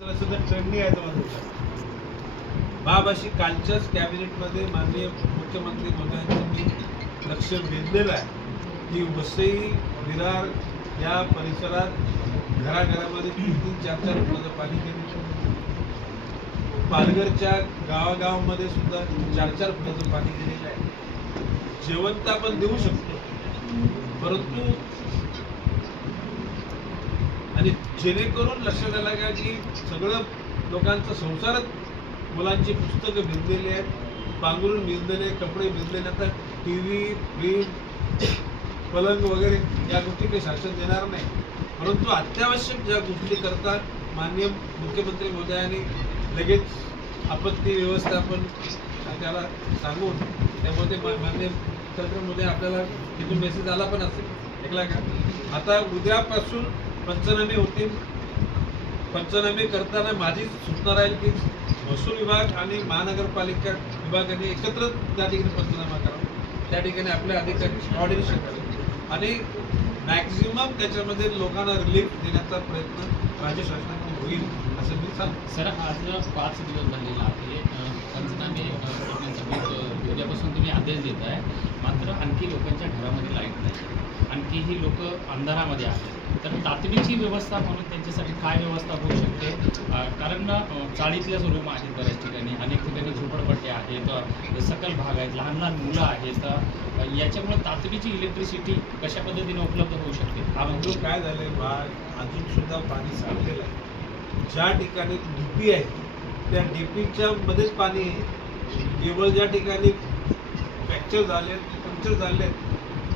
Trending आहे माझं बाब अशी कालच्याच कॅबिनेटमध्ये माननीय मुख्यमंत्री महोदयांचं मी लक्ष वेधलेलं आहे की वसई विरार या परिसरात घराघरामध्ये 3-4 फुटाचं पाणी गेलेलं, पालघरच्या गावागावामध्ये सुद्धा 4-4 फुटाचं पाणी गेलेलं आहे. जेवण तर आपण देऊ शकतो, परंतु आणि जेणेकरून लक्षात आलं का की सगळं लोकांचा संसारच, मुलांची पुस्तकं भिजलेली आहेत, पांघरून भिजलेले, कपडे भिजलेले. आता TV, फ्रीज, पलंग वगैरे या गोष्टी काही शासन देणार नाही, परंतु अत्यावश्यक ज्या गोष्टी करतात माननीय मुख्यमंत्री महोदयांनी लगेच आपत्ती व्यवस्थापन त्याला सांगून, त्यामध्ये माननीय मुख्यमंत्री महोदय आपल्याला तिथून मेसेज आला पण असेल, ऐकला का? आता उद्यापासून पंचनामे होतील. पंचनामे करताना माझी सूचना राहील की महसूल विभाग आणि महानगरपालिका विभागाने एकत्र त्या ठिकाणी पंचनामा करावा, त्या ठिकाणी आपल्या अधिकारी कोऑर्डिनेशन करावे आणि मॅक्झिमम त्याच्यामध्ये लोकांना रिलीफ देण्याचा प्रयत्न राज्य शासनाने होईल असं मी सांगतो. सर, आज 5 दिवस झालेला आहे पंचनामे उद्यापासून तुम्ही आदेश देत आहे, मात्र आणखी लोकांच्या घरामध्ये लाईट नाही, आणखी ही लोक अंधारामध्ये आहेत. तर तातडीची व्यवस्था म्हणून त्यांच्यासाठी काय व्यवस्था होऊ शकते? कारण चाळीतल्याच रूम आहेत बऱ्याच ठिकाणी, अनेक ठिकाणी झोपडपट्ट्या आहेत, सकल भाग आहेत, लहान लहान मुलं आहेत. याच्यामुळे तातडीची इलेक्ट्रिसिटी कशा पद्धतीने उपलब्ध होऊ शकते? अजून काय झालंय, भाग अजून सुद्धा पाणी साठलेलं आहे. ज्या ठिकाणी डीपी आहे त्या डीपीच्या मध्येच पाणी आहे. केवळ ज्या ठिकाणी फ्रॅक्चर झाले, पंक्चर झाले,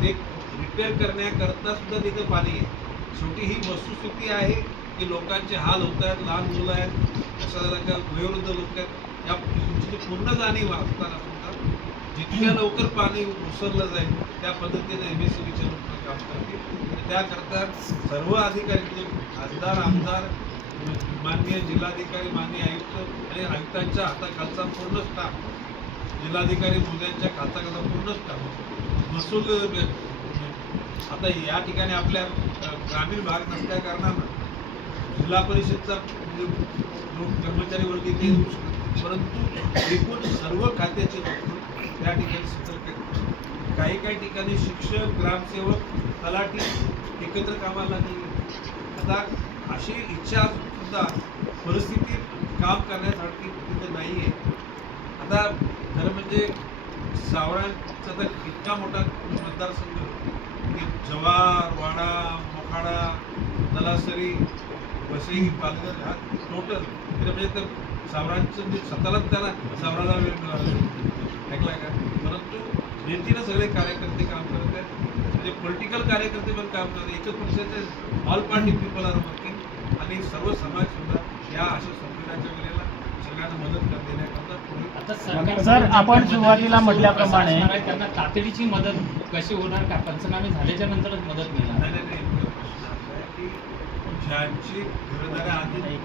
ते रिपेअर करण्याकरता सुद्धा तिथे पाणी आहे. शेवटी ही वस्तुस्थिती आहे की लोकांचे हाल होत आहेत, लहान मुलं आहेत, अशा वयोवृद्ध लोक आहेत. या तुमची पूर्ण जाणीव असताना सुद्धा जितक्या लवकर पाणी उसरलं जाईल त्या पद्धतीने MSCBचे लोक काम करतील. त्याकरता सर्व अधिकारी, खासदार, आमदार, माननीय जिल्हाधिकारी, माननीय आयुक्त आणि आयुक्तांच्या हाताखालचा पूर्ण स्टाफ, जिल्हाधिकारी महोदयांच्या हाताखालचा पूर्ण स्टाफ, महसूल आता या ठिकाणी आपल्या ग्रामीण भाग नसल्या कारणानं जिल्हा परिषदचा कर्मचारी वर्ग इथे येऊ शकतो, परंतु एकूण सर्व खात्याचे लोक त्या ठिकाणी सतर्क आहेत. काही ठिकाणी शिक्षक, ग्रामसेवक, तलाठी एकत्र कामाला लागले. आता अशी इच्छा सुद्धा परिस्थिती काम करण्यासाठी तिथं नाही आहे. आता खरं म्हणजे सावळ्यांचा तर इतका मोठा मतदारसंघ की जव्हार, वाडा, मोखाडा, तलासरी, वसई, पालघर हा टोटल म्हणजे तर सावरांचं म्हणजे स्वतःलाच त्याला सावराला वेळ मिळाला, ऐकला का? परंतु नेतीनं सगळे कार्यकर्ते काम करत आहेत, म्हणजे पॉलिटिकल कार्यकर्ते पण काम करत आहेत. एकच पक्षाचे all party people are working आणि सर्व समाज सुद्धा या अशा संकटाच्या वेळेला सगळ्यांना मदत देण्याकरता. आता सर, आपण सुरुवातीला म्हटल्याप्रमाणे त्यांना तातडीची मदत कशी होणार का? पंचनामे झाल्याच्या नंतरच मदत मिळणार? नाही, प्रश्न असा आहे की ज्यांची घरदारे आधी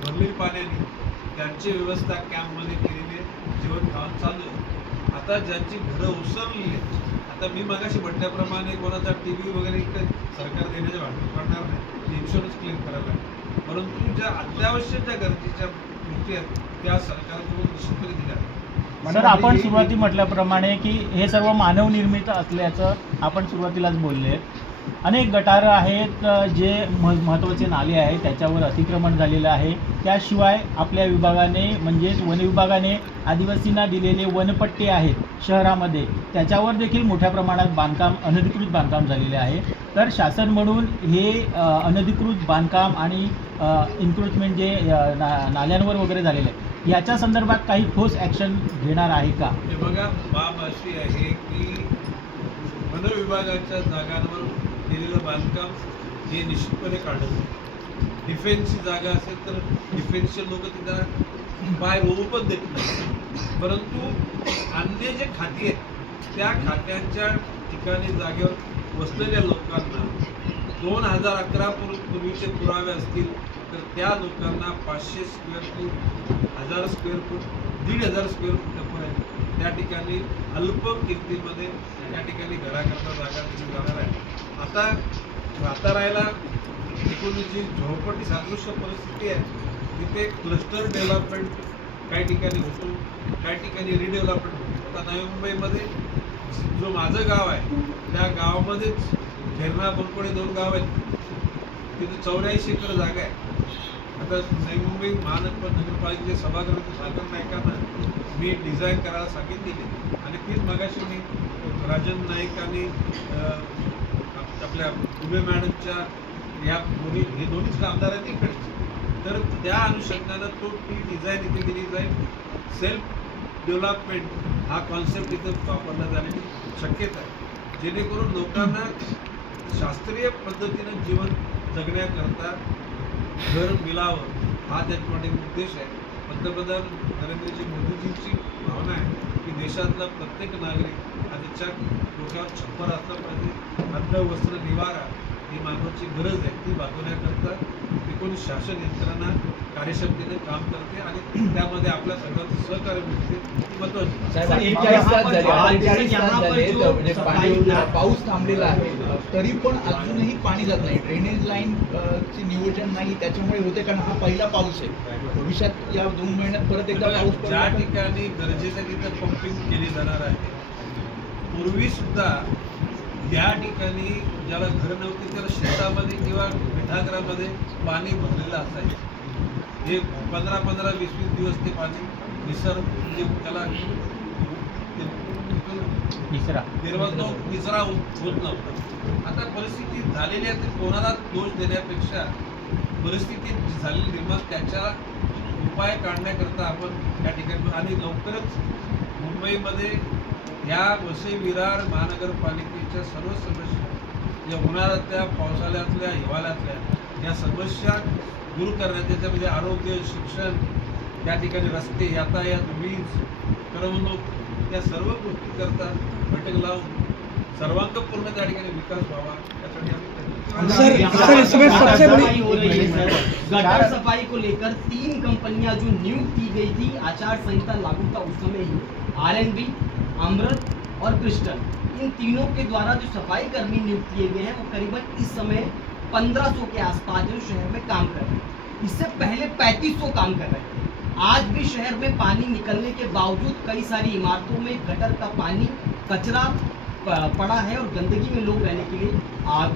भरलेली पाण्याने त्यांची व्यवस्था कॅम्पमध्ये केलेली आहे, जेवण खावण चालू आहे. आता ज्यांची घरं उसरलेली आहेत, आता मी मगाशी म्हटल्याप्रमाणे कोणाचा TV वगैरे इकडे सरकार देण्याच्या भाषण करणार नाही, इन्शुरन्स क्लेम करायला लागेल, परंतु ज्या अत्यावश्यक ज्या गरजेच्या गोष्टी आहेत त्या सरकारकडून निश्चितपणे दिल्या आहेत. सर, आपण सुरुवाती म्हटल्याप्रमाणे की हे सर्व मानवनिर्मित असल्याचं आपण सुरुवातीलाच बोलले. अनेक गटारं आहेत, जे महत्त्वाचे नाले आहेत त्याच्यावर अतिक्रमण झालेलं आहे. त्याशिवाय आपल्या विभागाने म्हणजेच वन विभागाने आदिवासींना दिलेले वनपट्टे आहेत शहरामध्ये, त्याच्यावर देखील मोठ्या प्रमाणात बांधकाम, अनधिकृत बांधकाम झालेले आहे. तर शासन म्हणून हे अनधिकृत बांधकाम आणि इन्क्रोचमेंट जे नाल्यांवर वगैरे झालेलं आहे, याच्या संदर्भात काही ठोस ॲक्शन घेणार आहे का? हे बघा, बाब अशी आहे की वन विभागाच्या जागांवर केलेलं बांधकाम हे निश्चितपणे काढत नाही. डिफेन्सची जागा असेल तर डिफेन्सचे लोक तिथं पाय रोवू पण देत नाही, परंतु अन्य जे खाती आहेत त्या खात्यांच्या ठिकाणी जागेवर वसलेल्या लोकांना 2011 पूर्वीचे पुरावे असतील तर त्या लोकांना 500 square foot, 1000 square foot, 1500 square फूटपर्यंत त्या ठिकाणी अल्प किमतीमध्ये त्या ठिकाणी घराकरता जागा दिली जाणार आहे. आता साताऱ्याला एकूण जी झोपडपट्टी सादृश्य परिस्थिती आहे तिथे क्लस्टर डेव्हलपमेंट काही ठिकाणी होतो, काही ठिकाणी रिडेव्हलपमेंट होतो. आता नवी मुंबईमध्ये जो माझं गाव आहे त्या गावामध्येच खेरणा बनकोडे 2 गाव आहेत, तिथे 84 एकर जागा आहे. आता नवी मुंबई महानगरपालिकेचे सभागृह सागर नाईकांना मी डिझाईन करायला सांगितलेली आणि तीच मगाशी मी राजन नाईक आणि आपल्या उभे मॅडमच्या या हे दोन्हीच कामदार आहेत इकडेच. तर त्या अनुषंगानं ती डिझाईन इथे दिली जाईल. सेल्फ डेव्हलपमेंट हा कॉन्सेप्ट इथं वापरला जाण्याची शक्यता आहे, जेणेकरून लोकांना शास्त्रीय पद्धतीनं जीवन जगण्याकरता घर मिळावं हा त्याच्यामध्ये उद्देश आहे. पंतप्रधान नरेंद्रजी मोदीजींची भावना आहे की देशातला प्रत्येक नागरिक हा त्याच्या डोक्यावर छप्पर असला पाहिजे. अन्न वस्त्र निवारा ही मानवाची गरज आहे, ती भागवण्याकरता एकूण शासन यंत्रणा कार्यक्षमतेने काम करते आणि त्यामध्ये आपल्या सगळ्यांचं सहकार्य मिळते, ही महत्त्वाची साहेब, बाब आहे. 48 तास झाले, आज 48 यहाँ तास पर झाले, जो म्हणजे सफाई- पाऊस थांबलेला आहे तरी पण अजूनही पाणी जात नाही. ड्रेनेज लाईन चे नियोजन नाही, त्याच्यामुळे होते, कारण हा पहिला पाऊस आहे. भविष्यात या 2 महिन्यात परत एकदा पाऊस ज्या पडला तर- ठिकाणी गरजेचं तिथं पंपिंग केली जाणार आहे, पूर्वी सुद्धा या ठिकाणी ज्याला घर नव्हते त्याला शेतामध्ये किंवा मिठागरामध्ये पाणी भरलेलं असायचं. हे 15-15, 20-20 दिवस ते पाणी निसर्ग म्हणजे त्याला तिसरा निचरा होत नव्हता. आता परिस्थिती झालेली आहे, ते कोणाला दोष देण्यापेक्षा परिस्थिती झालेली निर्माण त्याच्या उपाय काढण्याकरता आपण या ठिकाणी आणि लवकरच मुंबईमध्ये या वसई विरार महानगरपालिकेच्या सर्व समस्या या उन्हाळ्यातल्या, पावसाळ्यातल्या, हिवाळ्यातल्या या समस्या दूर करण्यात, त्याच्यामध्ये आरोग्य, शिक्षण, त्या ठिकाणी रस्ते, यातायात, वीज, करमणूक या सर्व गोष्टी करता बैठक लावून सर्वांगपूर्ण त्या ठिकाणी विकास व्हावा यासाठी सर, आम्ही इसमें सबसे बड़ी सफाई हो रही है सर। गटर सफाई को लेकर 3 कंपनियां जो नियुक्त की गई थी आचार संहिता लागू था उस समय ही, आरएनबी, अमृत और क्रिस्टल, इन तीनों के द्वारा जो सफाई कर्मी नियुक्त किए गए हैं वो करीबन इस समय 1500 के आसपास जो शहर में काम कर रहे हैं। इससे पहले 3500 काम कर रहे हैं। आज भी शहर में पानी निकलने के बावजूद कई सारी इमारतों में गटर का पानी, कचरा पड़ा है और गंदगी में लोग रहने के लिए आज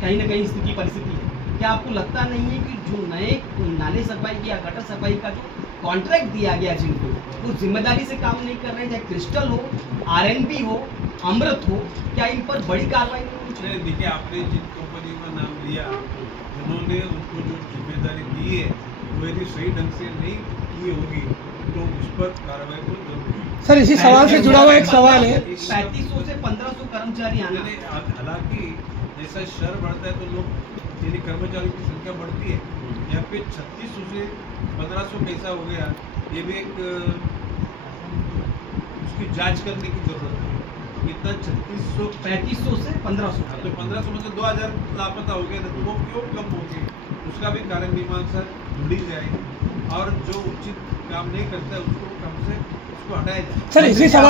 कहीं ना कहीं स्थिति परिस्थिति है। क्या आपको लगता नहीं है कि जो नए नाले सफाई या गटर सफाई का जो कॉन्ट्रैक्ट दिया गया जिनको, वो जिम्मेदारी से काम नहीं कर रहे हैं, चाहे क्रिस्टल हो, आरएनबी हो, अमृत हो, क्या इन पर बड़ी कार्रवाई नहीं होनी चाहिए? देखिए, आपने जिन कंपनी का नाम लिया उन्होंने उनको जो जिम्मेदारी दी है वो यदि सही ढंग से नहीं की होगी तो उस पर कार्रवाई को जरूर। सर, इसी सवाल से जुड़ा हुआ एक सवाल है। 3500 से 1500 कर्मचारी आना। हालांकि जैसा शहर बढ़ता है तो लोग यानी कर्मचारियों की संख्या बढ़ती है। यहाँ पे 3600 से 1500 कैसा हो गया, ये भी एक उसकी जांच करने की जरूरत है। इतना 3500 से 1500 तो 1500 में से 2000 लापता हो गए, तो वो क्यों कम हो गए, उसका भी कारण मीमांसा ढूंढी जाएगी और जो उचित काम नहीं करता है उसको कम से उसको हटाया जाए। सर, इसी सवाल